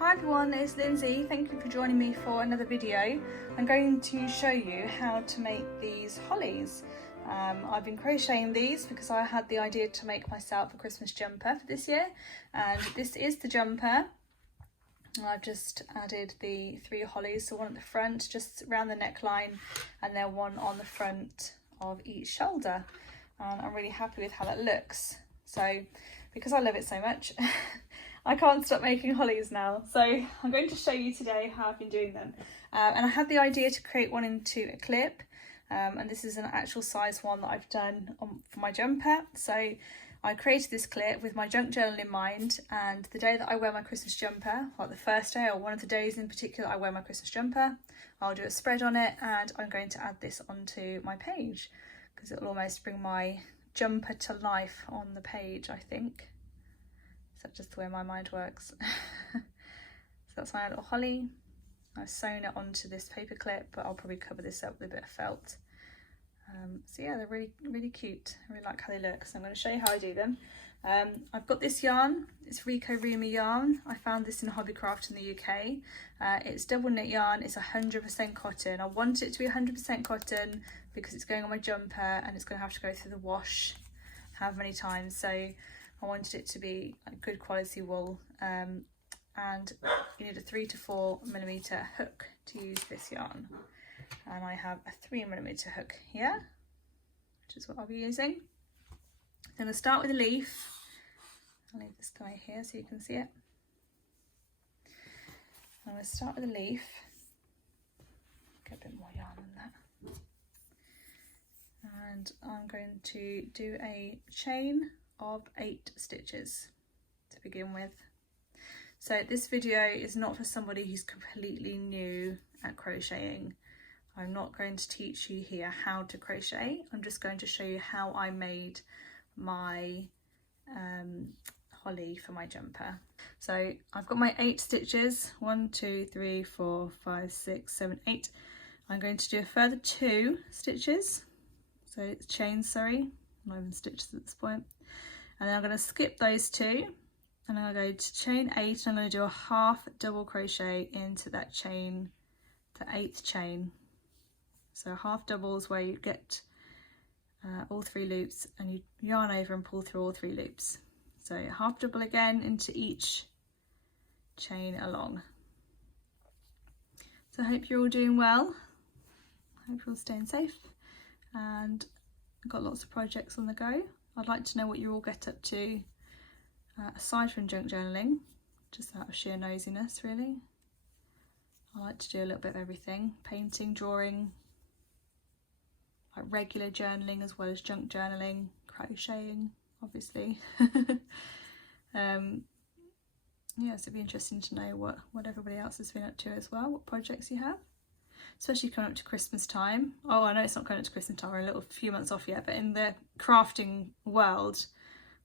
Hi everyone, it's Lindsay. Thank you for joining me for another video. I'm going to show you how to make these hollies. I've been crocheting these because I had the idea to make myself a Christmas jumper for this year, and this is the jumper. I've just added the 3 hollies, so one at the front just around the neckline and then one on the front of each shoulder, and I'm really happy with how that looks. So because I love it so much I can't stop making hollies now, so I'm going to show you today how I've been doing them. And I had the idea to create one into a clip, and this is an actual size one that I've done for my jumper. So I created this clip with my junk journal in mind, and the day that I wear my Christmas jumper, like the first day or one of the days in particular I wear my Christmas jumper, I'll do a spread on it, and I'm going to add this onto my page because it'll almost bring my jumper to life on the page, I think. Is that just the way my mind works? So that's my little holly. I've sewn it onto this paper clip, but I'll probably cover this up with a bit of felt. So yeah, they're really cute. I really like how they look, so I'm going to show you how I do them. I've got this yarn. It's Rico rumi yarn. I found this in Hobbycraft in the UK. It's double knit yarn. It's 100% cotton. I want it to be 100% cotton because it's going on my jumper and it's going to have to go through the wash however many times. So I wanted it to be a good quality wool, and you need a 3 to 4mm hook to use this yarn, and I have a 3mm hook here, which is what I'll be using. I'm going to start with a leaf. I'll leave this guy here so you can see it. I'm going to start with a leaf, get a bit more yarn than that, and I'm going to do a chain of 8 stitches to begin with. So this video is not for somebody who's completely new at crocheting. I'm not going to teach you here how to crochet. I'm just going to show you how I made my holly for my jumper. So I've got my 8 stitches, 1, 2, 3, 4, 5, 6, 7, 8. I'm going to do a further 2 stitches, so it's chains, sorry, not even stitches at this point. And then I'm going to skip those 2, and I'm going to go to chain 8, and I'm going to do a half double crochet into that chain, the 8th chain. So half double is where you get all 3 loops, and you yarn over and pull through all 3 loops. So half double again into each chain along. So I hope you're all doing well. I hope you're all staying safe, and I've got lots of projects on the go. I'd like to know what you all get up to aside from junk journaling, just out of sheer nosiness really. I like to do a little bit of everything: painting, drawing, like regular journaling as well as junk journaling, crocheting obviously. Yeah, so it'd be interesting to know what everybody else has been up to as well, what projects you have. Especially coming up to Christmas time. Oh, I know it's not coming up to Christmas time, we're a few months off yet, but in the crafting world,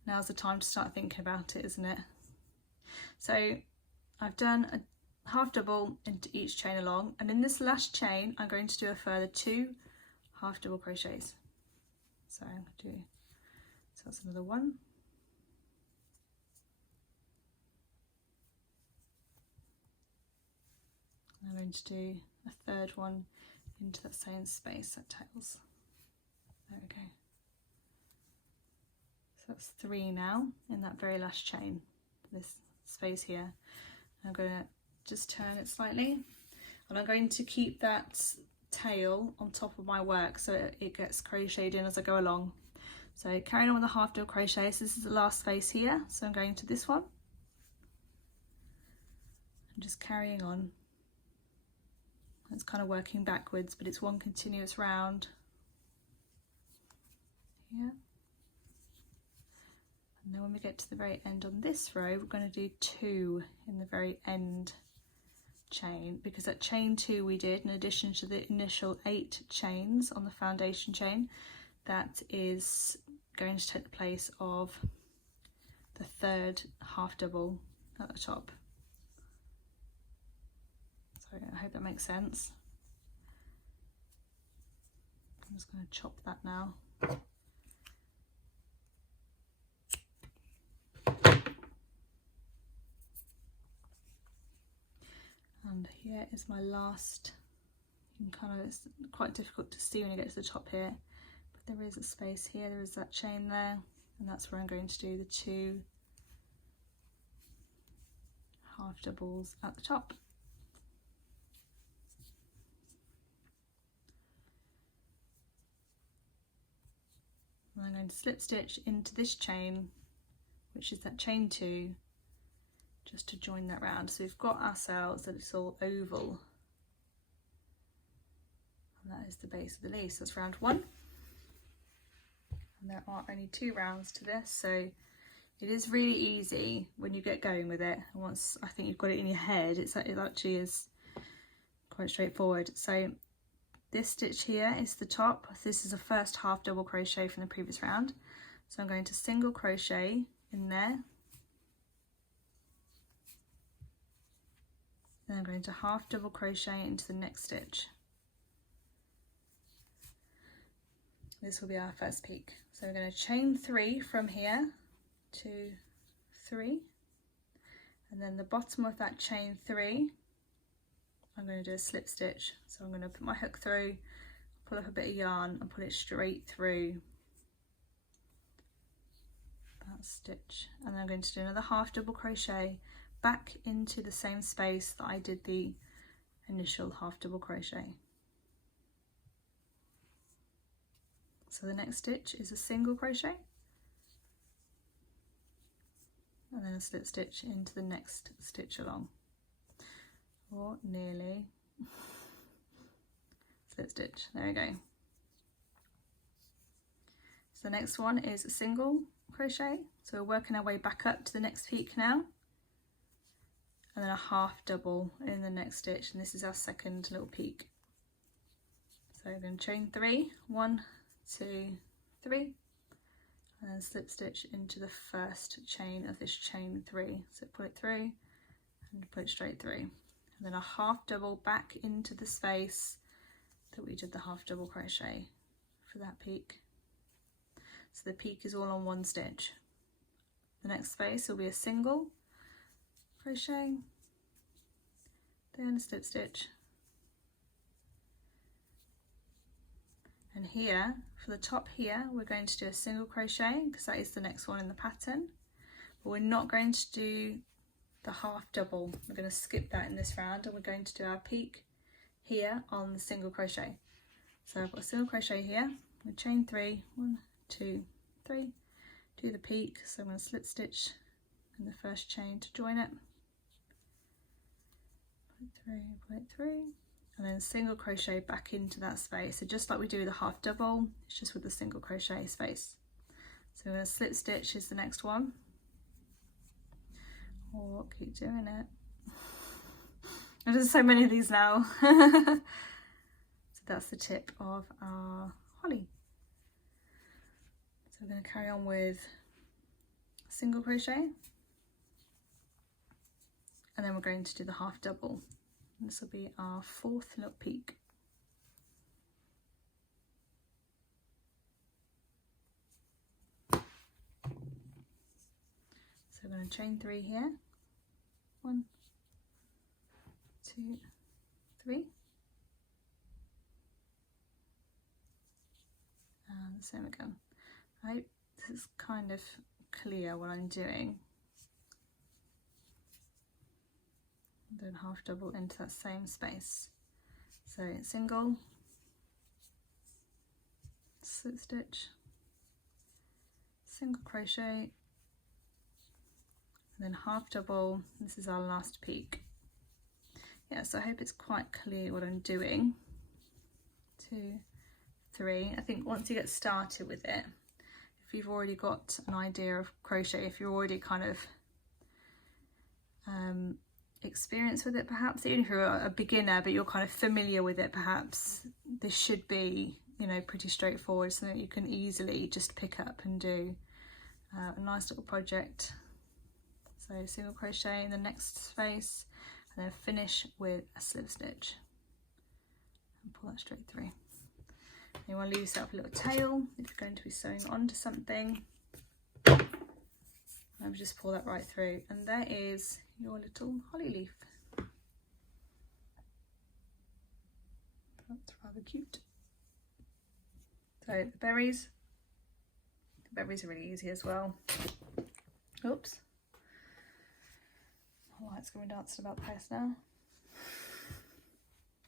now's the time to start thinking about it, isn't it? So I've done a half double into each chain along, and in this last chain I'm going to do a further 2 half double crochets. So I'm going to do, so that's another 1. I'm going to do a 3rd one into that same space, that tails. There we go. So that's 3 now in that very last chain, this space here. I'm going to just turn it slightly, and I'm going to keep that tail on top of my work so it gets crocheted in as I go along. So carrying on with the half double crochet, so this is the last space here, so I'm going to this one. I'm just carrying on. It's kind of working backwards, but it's one continuous round here. And then when we get to the very end on this row, we're going to do 2 in the very end chain, because that chain 2 we did in addition to the initial 8 chains on the foundation chain, that is going to take the place of the 3rd half double at the top. So I hope that makes sense. I'm just going to chop that now. and here is my last. You can kind of, it's quite difficult to see when you get to the top here, but there is a space here, there is that chain there, and that's where I'm going to do the 2 half doubles at the top. And I'm going to slip stitch into this chain, which is that chain 2, just to join that round. So we've got ourselves that it's all oval, and that is the base of the leaf. So that's round 1, and there are only 2 rounds to this, so it is really easy when you get going with it. And once I think you've got it in your head, it actually is quite straightforward. So this stitch here is the top. This is a first half double crochet from the previous round. So I'm going to single crochet in there. Then I'm going to half double crochet into the next stitch. This will be our first peak. So we're going to chain 3 from here, 2, 3, and then the bottom of that chain 3, I'm going to do a slip stitch. So I'm going to put my hook through, pull up a bit of yarn and pull it straight through that stitch, and then I'm going to do another half double crochet back into the same space that I did the initial half double crochet. So the next stitch is a single crochet, and then a slip stitch into the next stitch along, or nearly. Slip stitch, there we go. So the next one is a single crochet, so we're working our way back up to the next peak now, and then a half double in the next stitch, and this is our second little peak. So we're going to chain 3, 1, 2, 3, and then slip stitch into the first chain of this chain 3. So pull it through and pull it straight through, and then a half double back into the space that we did the half double crochet for that peak. So the peak is all on one stitch. The next space will be a single crochet, then a slip stitch, and here for the top here we're going to do a single crochet because that is the next one in the pattern, but we're not going to do the half double. We're going to skip that in this round, and we're going to do our peak here on the single crochet. So I've got a single crochet here, we chain 3, 1, 2, 3, do the peak. So I'm going to slip stitch in the first chain to join it, pull it through, and then single crochet back into that space. So just like we do with the half double, it's just with the single crochet space. So we're going to slip stitch is the next one, or keep doing it. There's so many of these now. So that's the tip of our holly. So we're going to carry on with single crochet, and then we're going to do the half double. And this will be our 4th little peak. So we're going to chain 3 here, 1, 2, 3, and the same again. I hope this is kind of clear what I'm doing. Then half double into that same space. So single, slip stitch, single crochet, and then half double. This is our last peak. Yeah, so I hope it's quite clear what I'm doing. 2, 3. I think once you get started with it, if you've already got an idea of crochet, if you're already kind of experienced with it, perhaps even if you're a beginner but you're kind of familiar with it, perhaps this should be, you know, pretty straightforward, so that you can easily just pick up and do a nice little project. So single crochet in the next space, and then finish with a slip stitch and pull that straight through. You want to leave yourself a little tail if you're going to be sewing onto something, and just pull that right through, and there is your little holly leaf. That's rather cute. So the berries are really easy as well. Oops. My light's going dancing about the house now.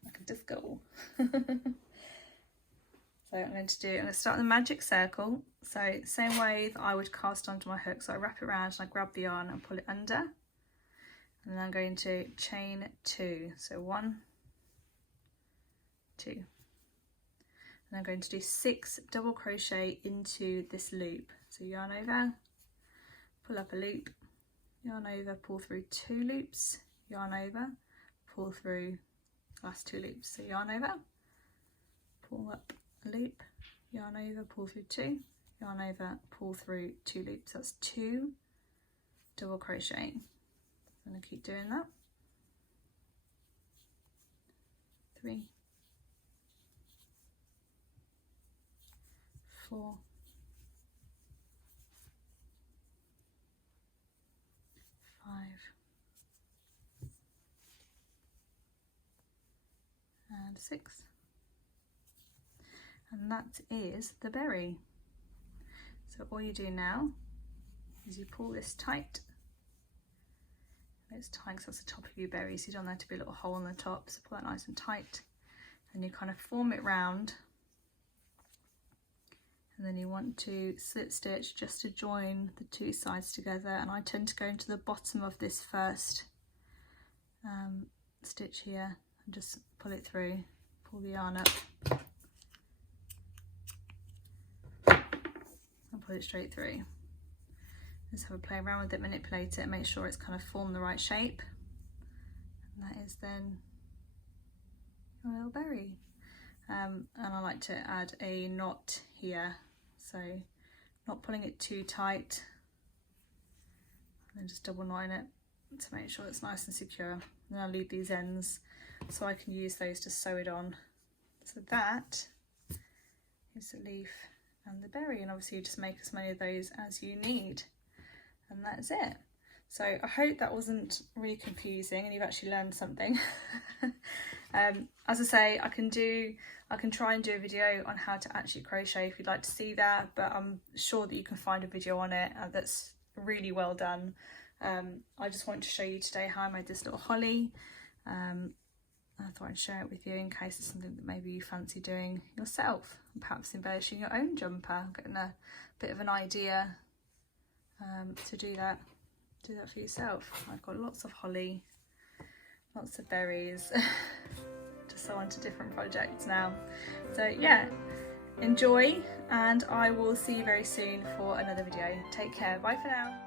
Like a disco. So I'm going to start the magic circle. So same way that I would cast onto my hook. So I wrap it around and I grab the yarn and pull it under. And then I'm going to chain 2. So 1, 2. And I'm going to do 6 double crochet into this loop. So yarn over, pull up a loop, yarn over, pull through 2 loops, yarn over, pull through last 2 loops. So yarn over, pull up a loop, yarn over, pull through 2, yarn over, pull through 2 loops. That's 2 double crochet. I'm going to keep doing that. 3, 4, 5, and 6. And that is the berry. So all you do now is you pull this tight. It's tight because that's the top of your berry, so you don't want there to be a little hole on the top, so pull that nice and tight, and you kind of form it round, and then you want to slip stitch just to join the 2 sides together. And I tend to go into the bottom of this first stitch here and just pull it through, pull the yarn up and pull it straight through. Just have a play around with it, manipulate it, and make sure it's kind of formed the right shape. And that is then your little berry. And I like to add a knot here, so not pulling it too tight, and then just double knotting it to make sure it's nice and secure. And then I'll leave these ends so I can use those to sew it on. So that is the leaf and the berry, and obviously you just make as many of those as you need. And that's it. So I hope that wasn't really confusing and you've actually learned something. As I say, I can try and do a video on how to actually crochet if you'd like to see that, but I'm sure that you can find a video on it that's really well done. I just wanted to show you today how I made this little holly. I thought I'd share it with you in case it's something that maybe you fancy doing yourself, and perhaps embellishing your own jumper, getting a bit of an idea to do that for yourself. I've got lots of holly, lots of berries to sew onto different projects now. So yeah, enjoy, and I will see you very soon for another video. Take care, bye for now.